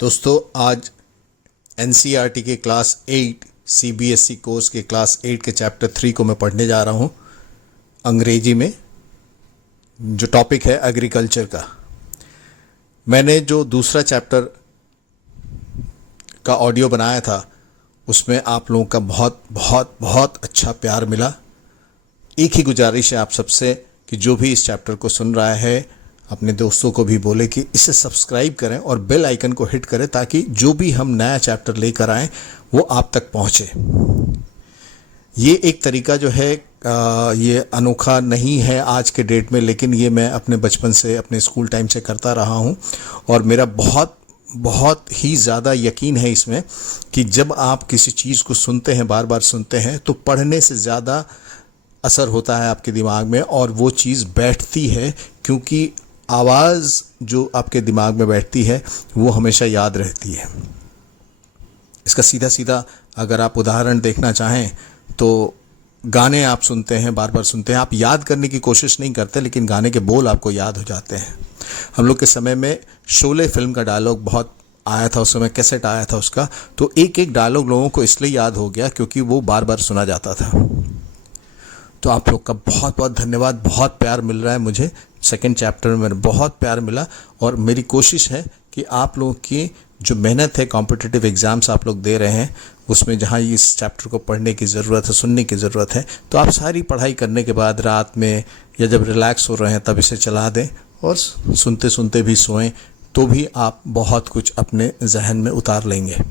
दोस्तों आज NCERT के क्लास 8 CBSE कोर्स के क्लास 8 के चैप्टर 3 को मैं पढ़ने जा रहा हूँ अंग्रेजी में। जो टॉपिक है एग्रीकल्चर का। मैंने जो दूसरा चैप्टर का ऑडियो बनाया था उसमें आप लोगों का बहुत बहुत बहुत अच्छा प्यार मिला। एक ही गुजारिश है आप सबसे कि जो भी इस चैप्टर को सुन रहा है अपने दोस्तों को भी बोले कि इसे सब्सक्राइब करें और बेल आइकन को हिट करें ताकि जो भी हम नया चैप्टर लेकर आएँ वो आप तक पहुँचे। ये एक तरीका जो है ये अनोखा नहीं है आज के डेट में, लेकिन ये मैं अपने बचपन से अपने स्कूल टाइम से करता रहा हूँ और मेरा बहुत बहुत ही ज़्यादा यकीन है इसमें कि जब आप किसी चीज़ को सुनते हैं, बार बार सुनते हैं, तो पढ़ने से ज़्यादा असर होता है आपके दिमाग में और वो चीज़ बैठती है, क्योंकि आवाज़ जो आपके दिमाग में बैठती है वो हमेशा याद रहती है। इसका सीधा सीधा अगर आप उदाहरण देखना चाहें तो गाने आप सुनते हैं, बार बार सुनते हैं, आप याद करने की कोशिश नहीं करते लेकिन गाने के बोल आपको याद हो जाते हैं। हम लोग के समय में शोले फिल्म का डायलॉग बहुत आया था, उस समय कैसेट आया था उसका, तो एक एक डायलॉग लोगों को इसलिए याद हो गया क्योंकि वो बार बार सुना जाता था। तो आप लोग का बहुत बहुत धन्यवाद। बहुत प्यार मिल रहा है मुझे। सेकंड चैप्टर में मेरे बहुत प्यार मिला और मेरी कोशिश है कि आप लोगों की जो मेहनत है, कॉम्पिटिटिव एग्ज़ाम्स आप लोग दे रहे हैं उसमें जहाँ इस चैप्टर को पढ़ने की ज़रूरत है, सुनने की ज़रूरत है, तो आप सारी पढ़ाई करने के बाद रात में या जब रिलैक्स हो रहे हैं तब इसे चला दें और सुनते सुनते भी सोएं, तो भी आप बहुत कुछ अपने जहन में उतार लेंगे।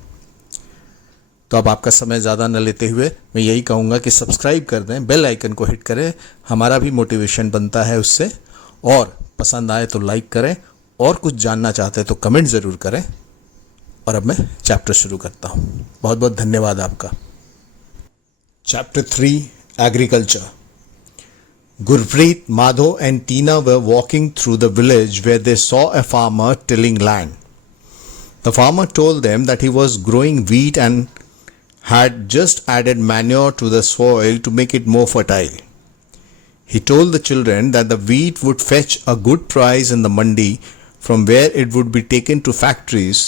तो अब आपका समय ज़्यादा न लेते हुए मैं यही कहूँगा कि सब्सक्राइब कर दें, बेल आइकन को हिट करें, हमारा भी मोटिवेशन बनता है उससे, और पसंद आए तो लाइक करें, और कुछ जानना चाहते हैं तो कमेंट ज़रूर करें। और अब मैं चैप्टर शुरू करता हूँ। बहुत बहुत धन्यवाद आपका। Chapter 3 agriculture. Gurpreet, Madho and Tina were walking through the village where they saw a farmer tilling land. The farmer told them that he was growing wheat and had just added manure to the soil to make it more fertile. He told the children that the wheat would fetch a good price in the mandi, from where it would be taken to factories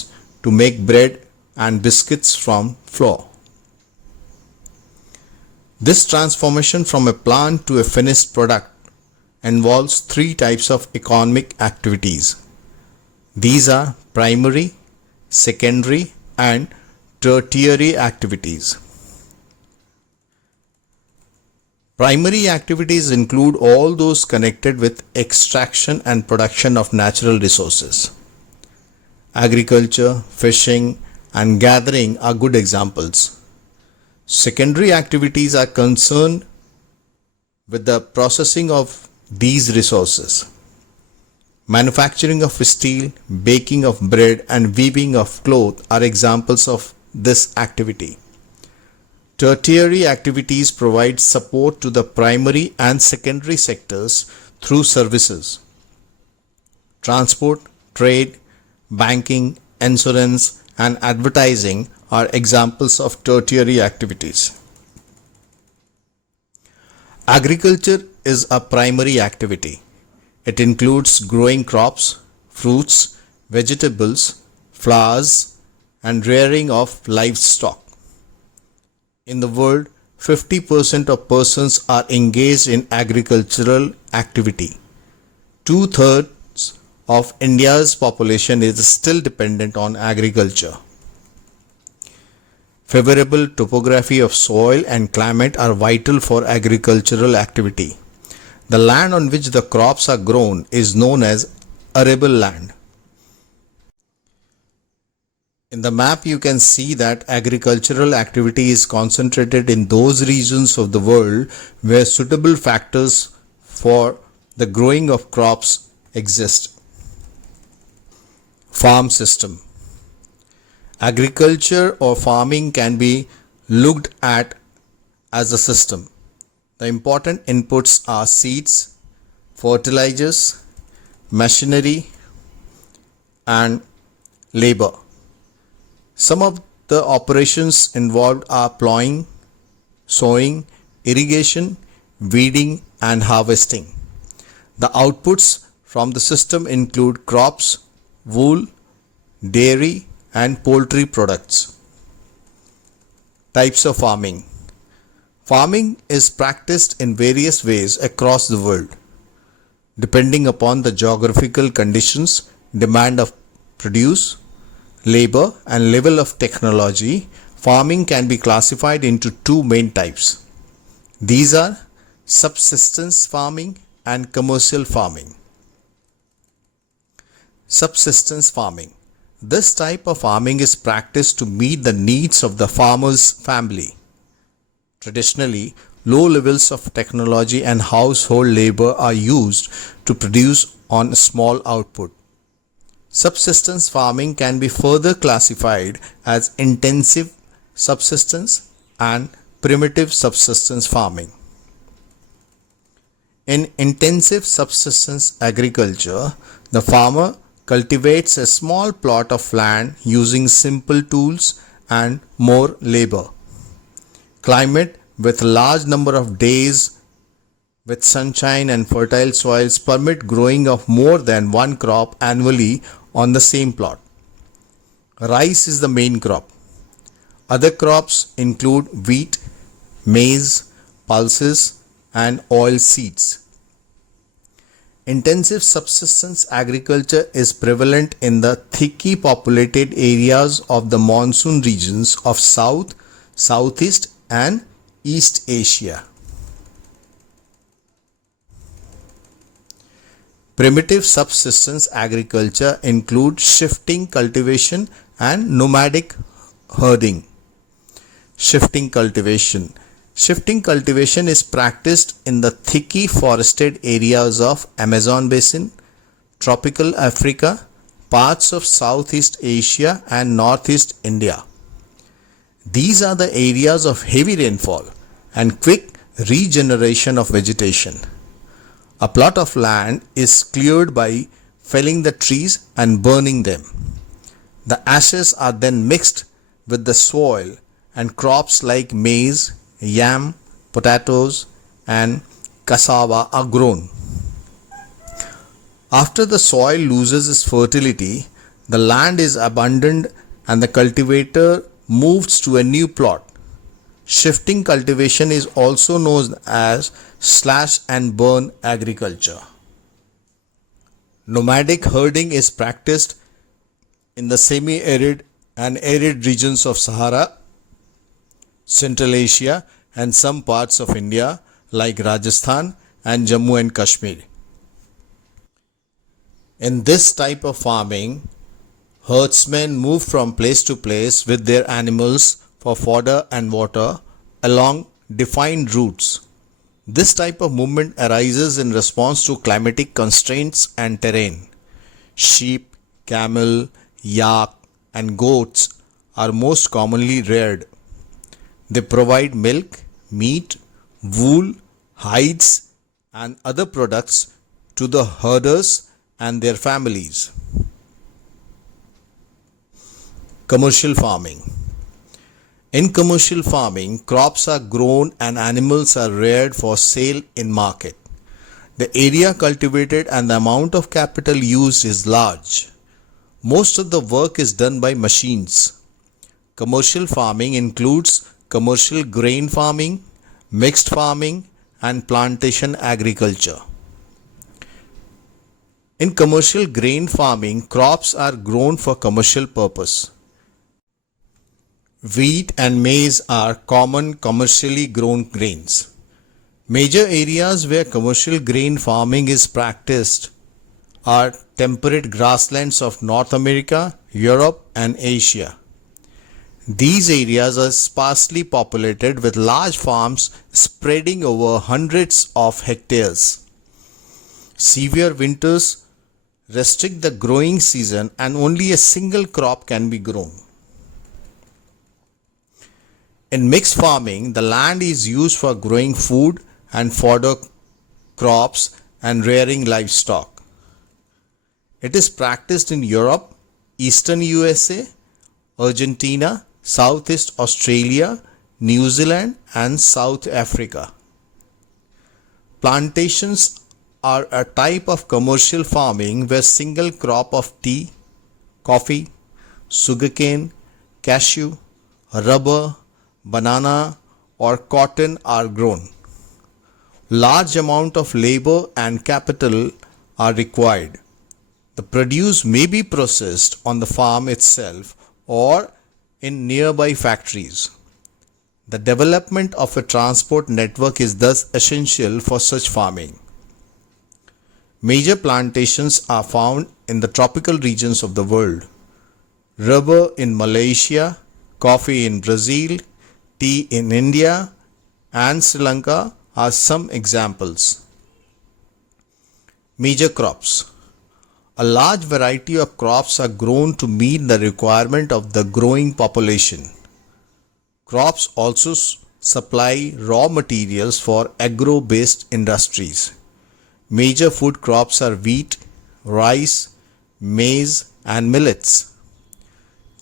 to make bread and biscuits from flour. This transformation from a plant to a finished product involves 3 types of economic activities. These are primary, secondary and tertiary activities. Primary activities include all those connected with extraction and production of natural resources. Agriculture, fishing and gathering are good examples. Secondary activities are concerned with the processing of these resources. Manufacturing of steel, baking of bread and weaving of cloth are examples of this activity. Tertiary activities provide support to the primary and secondary sectors through services. Transport, trade, banking, insurance and advertising are examples of tertiary activities. Agriculture is a primary activity. It includes growing crops, fruits, vegetables, flowers, and rearing of livestock. In the world, 50% of persons are engaged in agricultural activity. 2/3 of India's population is still dependent on agriculture. Favorable topography of soil and climate are vital for agricultural activity. The land on which the crops are grown is known as arable land. In the map you can see that agricultural activity is concentrated in those regions of the world where suitable factors for the growing of crops exist. Farm system. Agriculture or farming can be looked at as a system. The important inputs are seeds, fertilizers, machinery and labor. Some of the operations involved are plowing, sowing, irrigation, weeding and harvesting. The outputs from the system include crops, wool, dairy and poultry products. Types of farming. Farming is practiced in various ways across the world. Depending upon the geographical conditions, demand of produce, labor, and level of technology, farming can be classified into two main types. These are subsistence farming and commercial farming. Subsistence farming. This type of farming is practiced to meet the needs of the farmer's family. Traditionally, low levels of technology and household labor are used to produce on small output. Subsistence farming can be further classified as intensive subsistence and primitive subsistence farming. In intensive subsistence agriculture, the farmer cultivates a small plot of land using simple tools and more labor. Climate with large number of days with sunshine and fertile soils permit growing of more than one crop annually on the same plot. Rice is the main crop. Other crops include wheat, maize, pulses, and oil seeds. Intensive subsistence agriculture is prevalent in the thickly populated areas of the monsoon regions of South, Southeast, and East Asia. Primitive subsistence agriculture includes shifting cultivation and nomadic herding. Shifting cultivation. Shifting cultivation is practiced in the thickly forested areas of Amazon basin, tropical Africa, parts of Southeast Asia and Northeast India. These are the areas of heavy rainfall and quick regeneration of vegetation. A plot of land is cleared by felling the trees and burning them. The ashes are then mixed with the soil and crops like maize, yam, potatoes, and cassava are grown. After the soil loses its fertility, the land is abandoned and the cultivator moves to a new plot. Shifting cultivation is also known as slash and burn agriculture. Nomadic herding is practiced in the semi-arid and arid regions of Sahara, Central Asia, and some parts of India like Rajasthan and Jammu and Kashmir. In this type of farming, herdsmen move from place to place with their animals for fodder and water along defined routes. This type of movement arises in response to climatic constraints and terrain. Sheep, camel, yak, and goats are most commonly reared. They provide milk, meat, wool, hides, and other products to the herders and their families. Commercial farming. In commercial farming, crops are grown and animals are reared for sale in market. The area cultivated and the amount of capital used is large. Most of the work is done by machines. Commercial farming includes commercial grain farming, mixed farming, and plantation agriculture. In commercial grain farming, crops are grown for commercial purpose. Wheat and maize are common commercially grown grains. Major areas where commercial grain farming is practiced are temperate grasslands of North America, Europe, and Asia. These areas are sparsely populated with large farms spreading over hundreds of hectares. Severe winters restrict the growing season and only a single crop can be grown. In mixed farming, the land is used for growing food and fodder crops and rearing livestock. It is practiced in Europe, Eastern USA, Argentina, Southeast Australia, New Zealand, and South Africa. Plantations are a type of commercial farming where single crop of tea, coffee, sugarcane, cashew, rubber, banana, or cotton are grown. Large amount of labor and capital are required. The produce may be processed on the farm itself or in nearby factories. The development of a transport network is thus essential for such farming. Major plantations are found in the tropical regions of the world. Rubber in Malaysia, coffee in Brazil, tea in India, and Sri Lanka are some examples. Major crops. A large variety of crops are grown to meet the requirement of the growing population. Crops also supply raw materials for agro-based industries. Major food crops are wheat, rice, maize, and millets.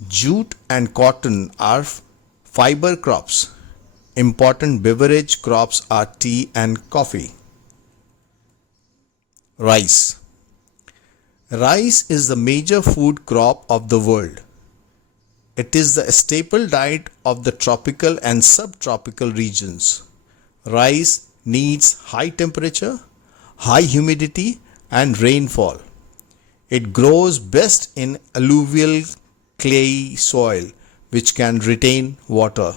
Jute and cotton are fiber crops. Important beverage crops are tea and coffee. Rice. Rice is the major food crop of the world. It is the staple diet of the tropical and subtropical regions. Rice needs high temperature, high humidity, and rainfall. It grows best in alluvial clay soil which can retain water.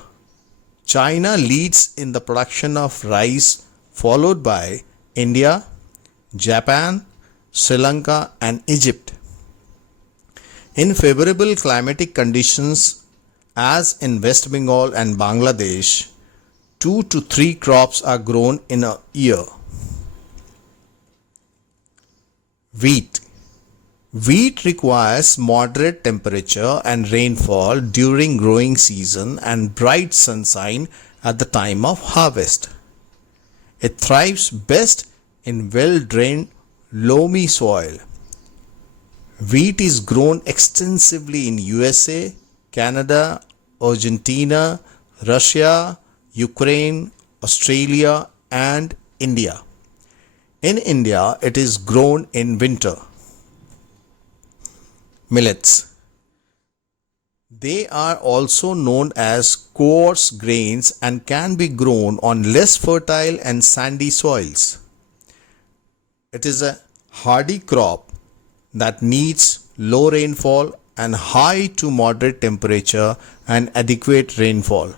China leads in the production of rice, followed by India, Japan, Sri Lanka, and Egypt. In favorable climatic conditions, as in West Bengal and Bangladesh, 2 to 3 crops are grown in a year. Wheat. Wheat requires moderate temperature and rainfall during growing season and bright sunshine at the time of harvest. It thrives best in well-drained, loamy soil. Wheat is grown extensively in USA, Canada, Argentina, Russia, Ukraine, Australia, and India. In India, it is grown in winter. Millets. They are also known as coarse grains and can be grown on less fertile and sandy soils. It is a hardy crop that needs low rainfall and high to moderate temperature and adequate rainfall.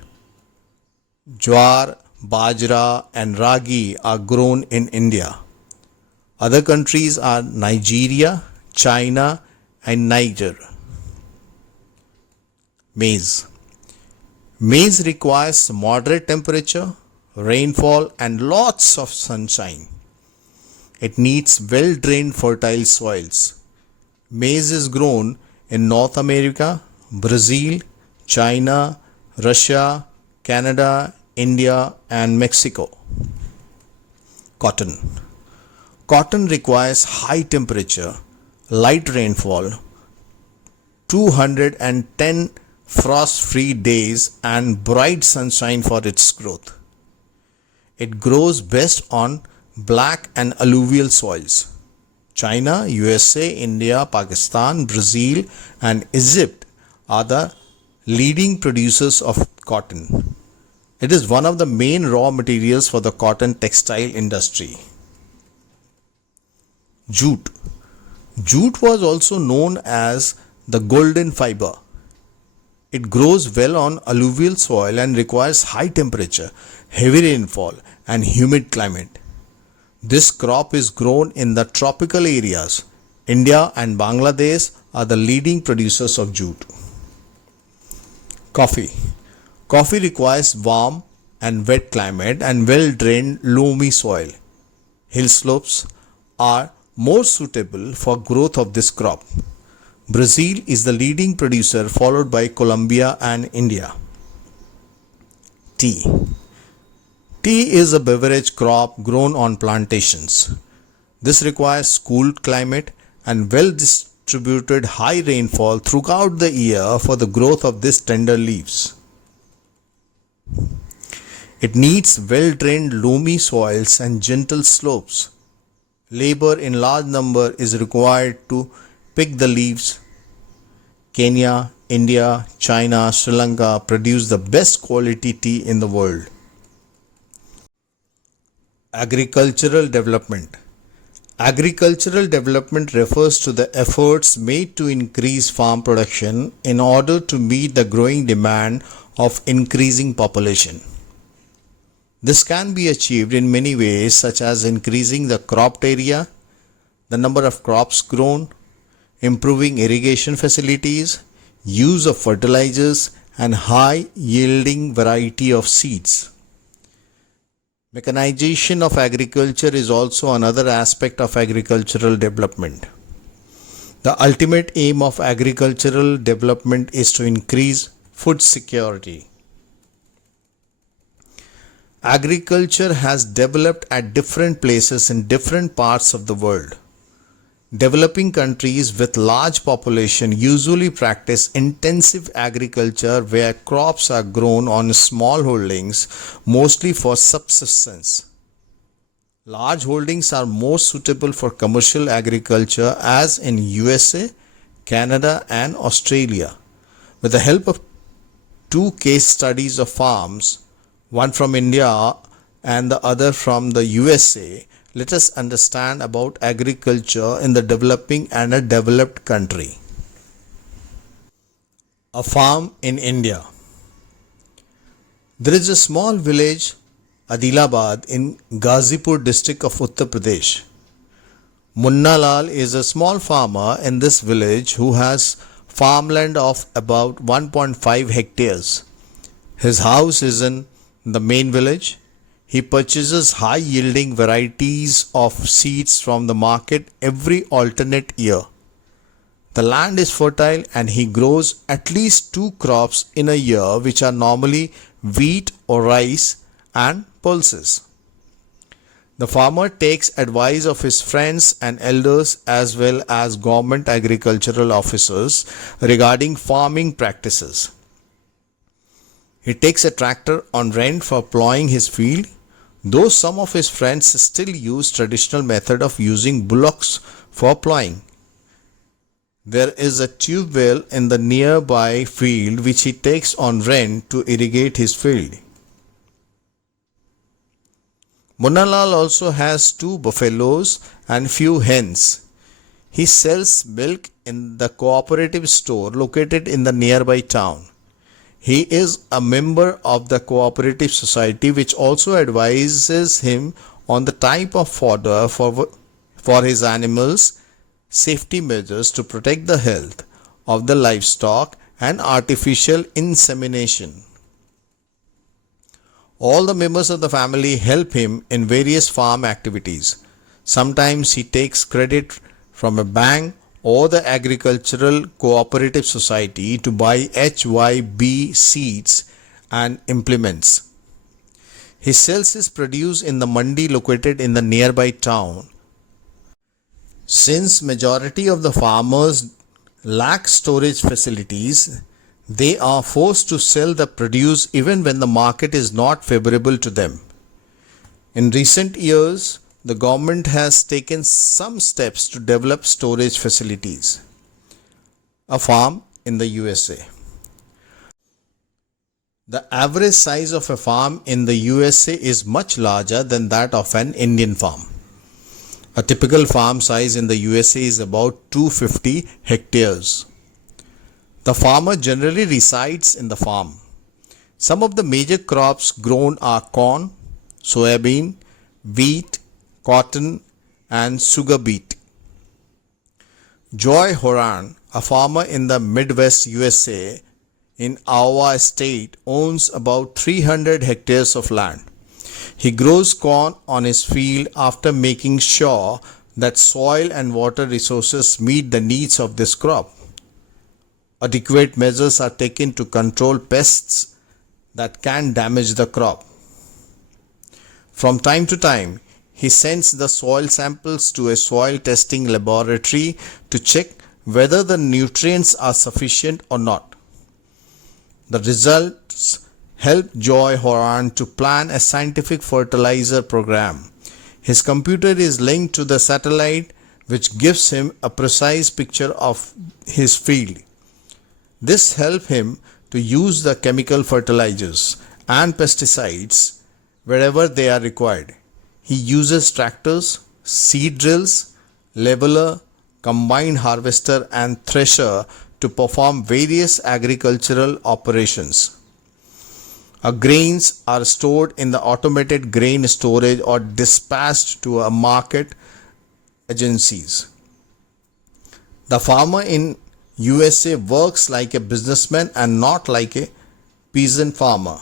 Jowar, bajra, and ragi are grown in India. Other countries are Nigeria, China, and Niger. Maize. Maize requires moderate temperature, rainfall, and lots of sunshine. It needs well-drained fertile soils. Maize is grown in North America, Brazil, China, Russia, Canada, India, and Mexico. Cotton. Cotton requires high temperature, light rainfall, 210 frost-free days, and bright sunshine for its growth. It grows best on black and alluvial soils. China, USA, India, Pakistan, Brazil, and Egypt are the leading producers of cotton. It is one of the main raw materials for the cotton textile industry. Jute. Jute was also known as the golden fiber. It grows well on alluvial soil and requires high temperature, heavy rainfall, and humid climate. This crop is grown in the tropical areas. India and Bangladesh are the leading producers of jute. Coffee. Coffee requires warm and wet climate and well-drained loamy soil. Hill slopes are more suitable for growth of this crop. Brazil is the leading producer, followed by Colombia and India. Tea. Tea is a beverage crop grown on plantations. This requires cool climate and well-distributed high rainfall throughout the year for the growth of these tender leaves. It needs well-drained loamy soils and gentle slopes. Labor in large number is required to pick the leaves. Kenya, India, China, Sri Lanka produce the best quality tea in the world. Agricultural development. Agricultural development refers to the efforts made to increase farm production in order to meet the growing demand of increasing population. This can be achieved in many ways, such as increasing the cropped area, the number of crops grown, improving irrigation facilities, use of fertilizers, and high yielding variety of seeds. Mechanization of agriculture is also another aspect of agricultural development. The ultimate aim of agricultural development is to increase food security. Agriculture has developed at different places in different parts of the world. Developing countries with large population usually practice intensive agriculture where crops are grown on small holdings, mostly for subsistence. Large holdings are more suitable for commercial agriculture, as in USA, Canada and Australia. With the help of two case studies of farms, one from India and the other from the USA, let us understand about agriculture in the developing and a developed country. A farm in India. There is a small village, Adilabad, in Ghazipur district of Uttar Pradesh. Munna Lal is a small farmer in this village who has farmland of about 1.5 hectares. His house is in the main village. He purchases high-yielding varieties of seeds from the market every alternate year. The land is fertile and he grows at least 2 crops in a year, which are normally wheat or rice and pulses. The farmer takes advice of his friends and elders as well as government agricultural officers regarding farming practices. He takes a tractor on rent for plowing his field, though some of his friends still use traditional method of using bullocks for plowing. There is a tube well in the nearby field which he takes on rent to irrigate his field. Munalal also has 2 buffaloes and few hens. He sells milk in the cooperative store located in the nearby town. He is a member of the cooperative society, which also advises him on the type of fodder for his animals, safety measures to protect the health of the livestock, and artificial insemination. All the members of the family help him in various farm activities. Sometimes he takes credit from a bank or the agricultural cooperative society to buy HYB seeds and implements. He sells his produce in the mandi located in the nearby town. Since majority of the farmers lack storage facilities, they are forced to sell the produce even when the market is not favorable to them. In recent years, the government has taken some steps to develop storage facilities. A farm in the USA. The average size of a farm in the USA is much larger than that of an Indian farm. A typical farm size in the USA is about 250 hectares. The farmer generally resides in the farm. Some of the major crops grown are corn, soybean, wheat, cotton and sugar beet. Joy Horan, a farmer in the Midwest USA in Iowa State, owns about 300 hectares of land. He grows corn on his field after making sure that soil and water resources meet the needs of this crop. Adequate measures are taken to control pests that can damage the crop. From time to time, he sends the soil samples to a soil testing laboratory to check whether the nutrients are sufficient or not. The results help Joy Horan to plan a scientific fertilizer program. His computer is linked to the satellite, which gives him a precise picture of his field. This helps him to use the chemical fertilizers and pesticides wherever they are required. He uses tractors, seed drills, leveler, combine harvester and thresher to perform various agricultural operations. Grains are stored in the automated grain storage or dispatched to a market agencies. The farmer in USA works like a businessman and not like a peasant farmer.